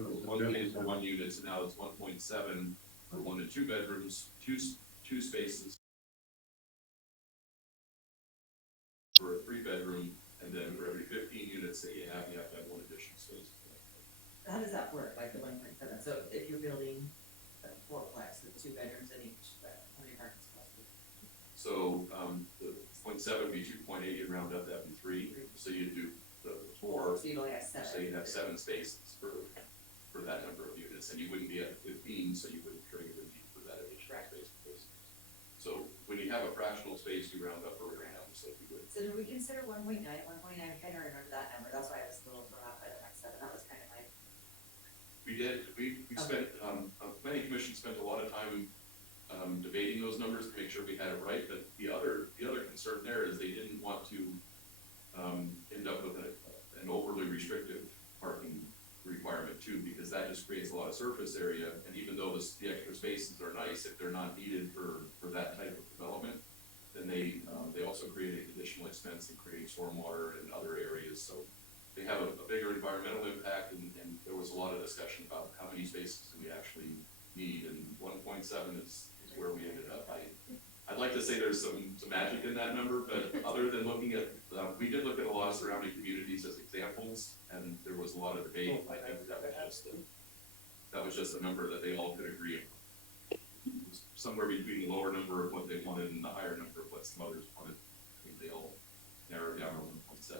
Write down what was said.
So one pays for 1 unit, so now it's 1.7 for 1 and 2 bedrooms, two spaces for a 3-bedroom, and then for every 15 units that you have to have 1 additional space. How does that work, like the 1.7? So if you're building a fourplex with 2 bedrooms in each, how many parking spots? So the 0.7 would be 2.8, you'd round up, that'd be 3. So you do the 4. So you'd only have 7. So you'd have 7 spaces for that number of units, and you wouldn't be at 15, so you wouldn't trigger the need for that additional space. So when you have a fractional space, you round up or round down, so you would. So did we consider 1.9? 1.9, I kind of remember that number. That's why I was a little thrown off by the next 7. That was kind of my. We did. We spent, planning commission spent a lot of time debating those numbers to make sure we had it right. But the other concern there is they didn't want to end up with an overly restrictive parking requirement too, because that just creates a lot of surface area. And even though the extra spaces are nice, if they're not needed for that type of development, then they also create an additional expense in creating stormwater in other areas. So they have a bigger environmental impact, and there was a lot of discussion about how many spaces do we actually need, and 1.7 is where we ended up. I'd like to say there's some magic in that number, but other than looking at, we did look at a lot of surrounding communities as examples, and there was a lot of debate. I think that was just a number that they all could agree on. It was somewhere between the lower number of what they wanted and the higher number of what some others wanted. I think they all narrowed down to 1.7.